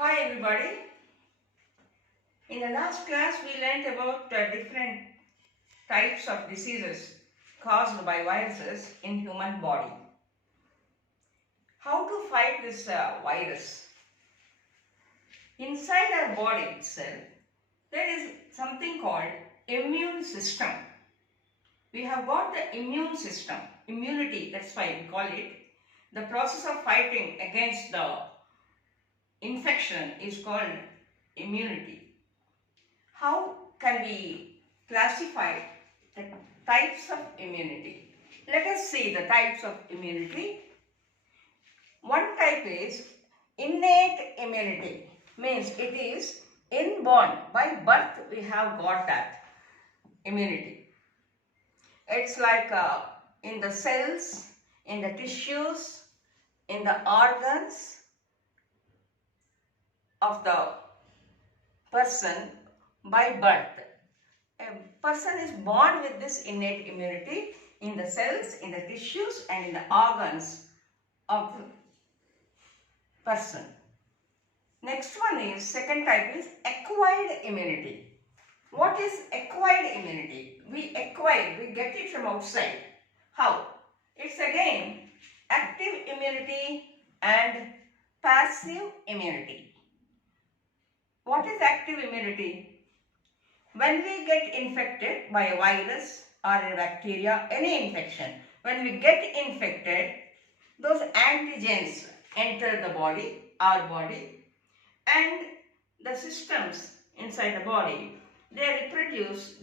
Hi everybody. In the last class we learnt about different types of diseases caused by viruses in human body. How to fight this virus? Inside our body itself there is something called immune system. We have got the immune system, immunity, that's why we call it. The process of fighting against the infection is called immunity. How can we classify the types of immunity? Let us see the types of immunity. One type is innate immunity, means it is inborn. By birth we have got that immunity. It's like in the cells, in the tissues, in the organs of the person by birth. A person is born with this innate immunity in the cells, in the tissues and in the organs of the person. Next one is, second type is acquired immunity. What is acquired immunity? We get it from outside. How? It's again active immunity and passive immunity. What is active immunity? When we get infected by a virus or a bacteria, any infection, when we get infected, those antigens enter the body, our body, and the systems inside the body, they produce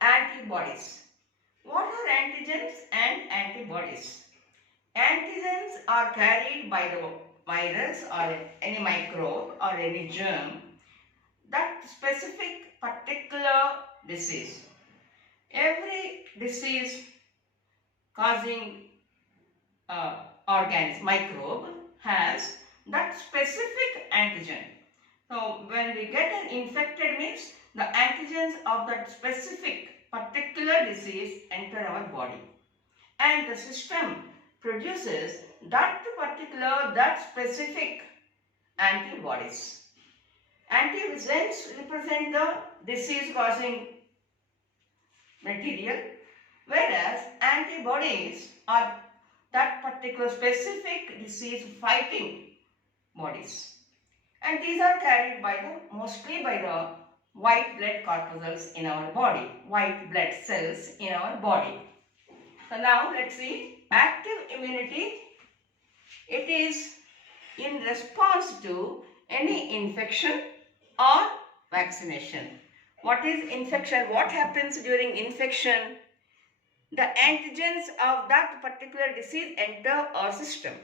antibodies. What are antigens and antibodies? Antigens are carried by the virus or any microbe or any germ, that specific particular disease. Every disease causing organism, microbe, has that specific antigen. So when we get an infected means the antigens of that specific particular disease enter our body, and the system produces that specific antibodies. Antigens represent the disease causing material, whereas antibodies are that particular specific disease fighting bodies. And these are carried mostly by the white blood corpuscles in our body, white blood cells in our body. So now let's see active immunity. It is in response to any infection or vaccination. What is infection? What happens during infection? The antigens of that particular disease enter our system.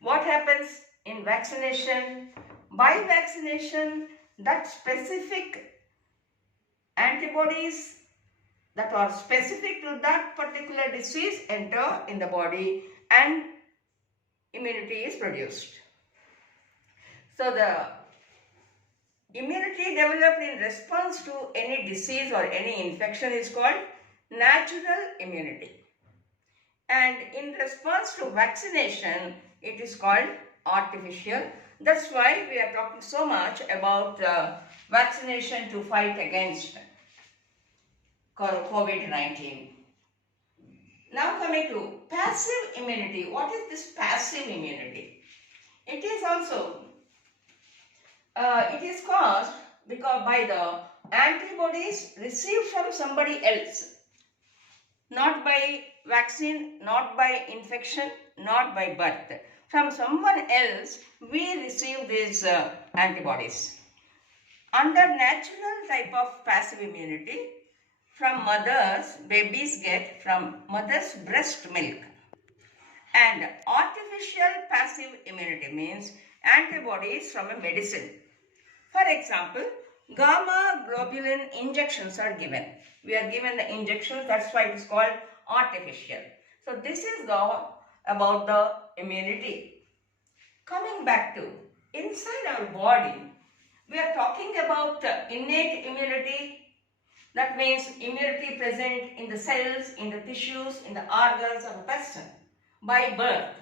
What happens in vaccination? By vaccination, that specific antibodies that are specific to that particular disease enter in the body and immunity is produced. So the immunity developed in response to any disease or any infection is called natural immunity. And in response to vaccination, it is called artificial. That's why we are talking so much about vaccination to fight against COVID-19. Now coming to passive immunity. What is this passive immunity? It is also, it is caused by the antibodies received from somebody else. Not by vaccine, not by infection, not by birth. From someone else, we receive these antibodies. Under natural type of passive immunity, from mothers, babies get from mother's breast milk. And artificial passive immunity means antibodies from a medicine. For example, gamma globulin injections are given. We are given the injections, that's why it is called artificial. So this is about the immunity. Coming back to inside our body, we are talking about innate immunity. That means immunity present in the cells, in the tissues, in the organs of a person by birth.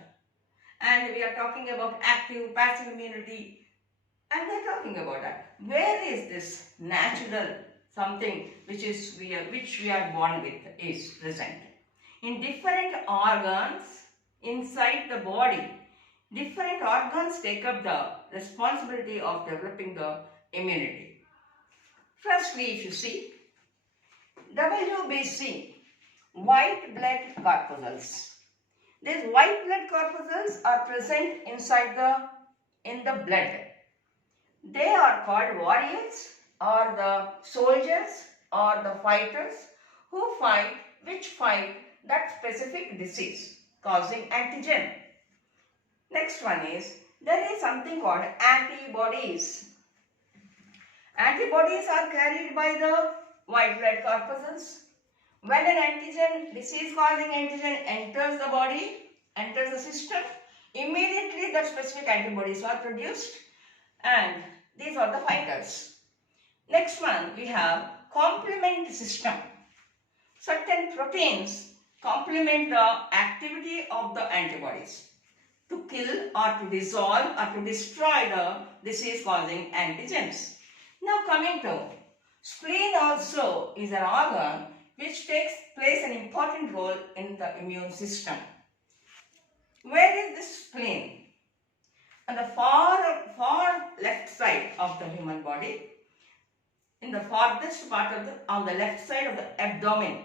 and we are talking about active, passive immunity, and we are talking about that. Where is this natural something which we are born with is present? In different organs inside the body, different organs take up the responsibility of developing the immunity. Firstly, if you see, WBC, white blood corpuscles. These white blood corpuscles are present in the blood. They are called warriors or the soldiers or the fighters which fight that specific disease causing antigen. Next one is, there is something called antibodies. Antibodies are carried by the white blood corpuscles. When an antigen, disease-causing antigen enters the body, enters the system, immediately the specific antibodies are produced, and these are the fighters. Next one, we have complement system. Certain proteins complement the activity of the antibodies to kill or to dissolve or to destroy the disease-causing antigens. Now coming to spleen, also is an organ which plays an important role in the immune system. Where is this spleen? On the far left side of the human body, in the farthest part of on the left side of the abdomen,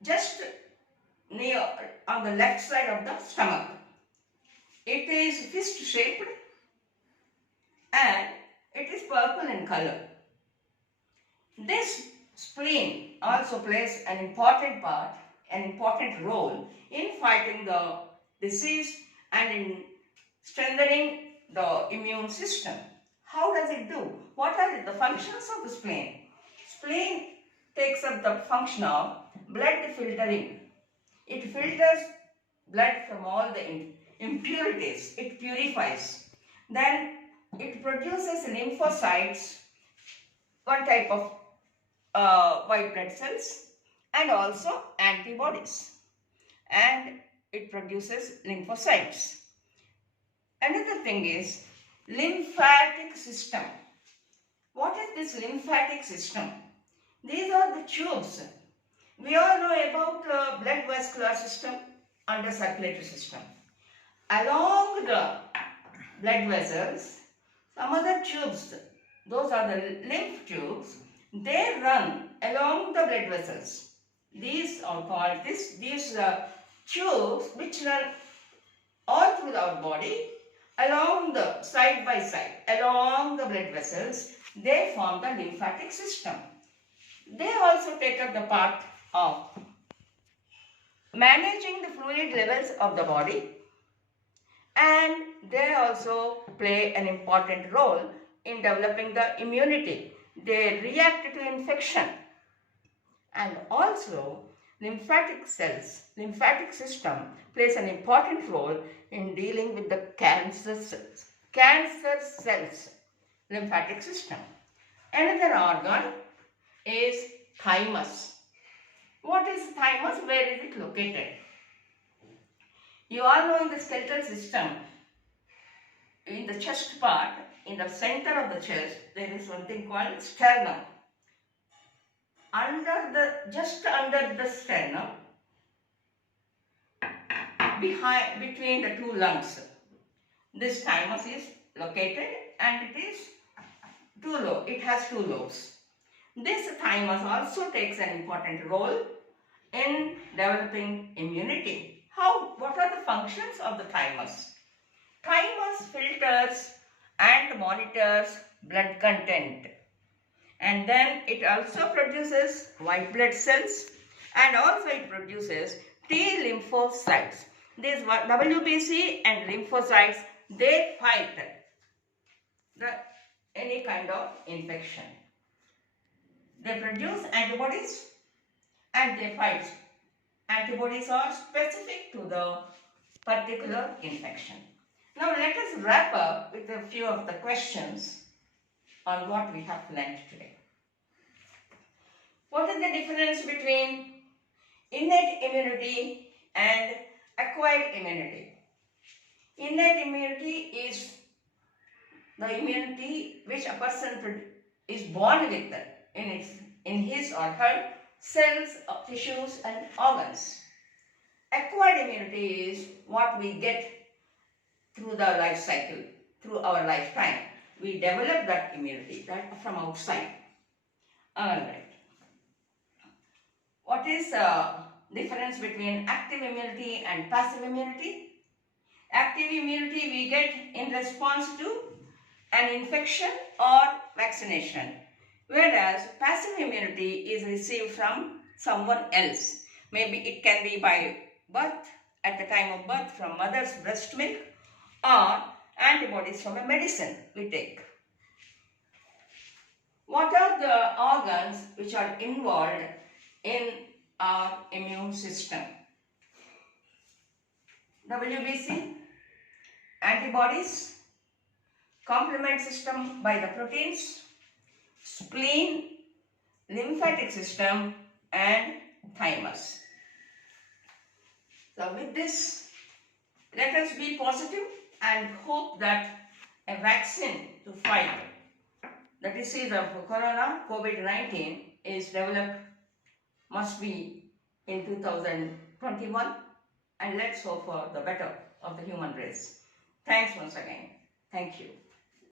just near on the left side of the stomach. It is fist shaped and it is purple in color. This spleen also plays an important role in fighting the disease and in strengthening the immune system. How does it do? What are the functions of the spleen? Spleen takes up the function of blood filtering. It filters blood from all the impurities. It purifies. Then it produces lymphocytes, one type of white blood cells, and also antibodies. And it produces lymphocytes. Another thing is lymphatic system. What is this lymphatic system? These are the tubes. We all know about blood vascular system and the circulatory system. Along the blood vessels, some other tubes, those are the lymph tubes, they run along the blood vessels. These are called these tubes which run all through our body along the side by side, along the blood vessels. They form the lymphatic system. They also take up the part of managing the fluid levels of the body, and they also play an important role in developing the immunity. They react to infection, and also lymphatic system plays an important role in dealing with the cancer cells, lymphatic system. Another organ is thymus. What is thymus? Where is it located? You all know in the skeletal system, in the chest part, in the center of the chest, there is something called sternum. Just under the sternum, between the two lungs, this thymus is located, and it has two lobes. This thymus also takes an important role in developing immunity. What are the functions of the thymus? Thymus filters and monitors blood content, and then it also produces white blood cells, and also it produces T lymphocytes. These WBC and lymphocytes, they fight any kind of infection. They produce antibodies and they fight. Antibodies are specific to the particular infection. Now let us wrap up with a few of the questions on what we have learned today. What is the difference between innate immunity and acquired immunity. Innate immunity is the immunity which a person is born with in his or her cells, tissues and organs. Acquired immunity is what we get through the life cycle, through our lifetime. We develop that immunity from outside. Alright. What is the difference between active immunity and passive immunity? Active immunity we get in response to an infection or vaccination, whereas passive immunity is received from someone else. Maybe it can be by birth, at the time of birth from mother's breast milk, or antibodies from a medicine we take. What are the organs which are involved in our immune system? WBC, antibodies, complement system by the proteins, spleen, lymphatic system and thymus. So with this, let us be positive and hope that a vaccine to fight the disease of corona, COVID-19 is developed, must be in 2021, and let's hope for the better of the human race. Thanks once again. Thank you.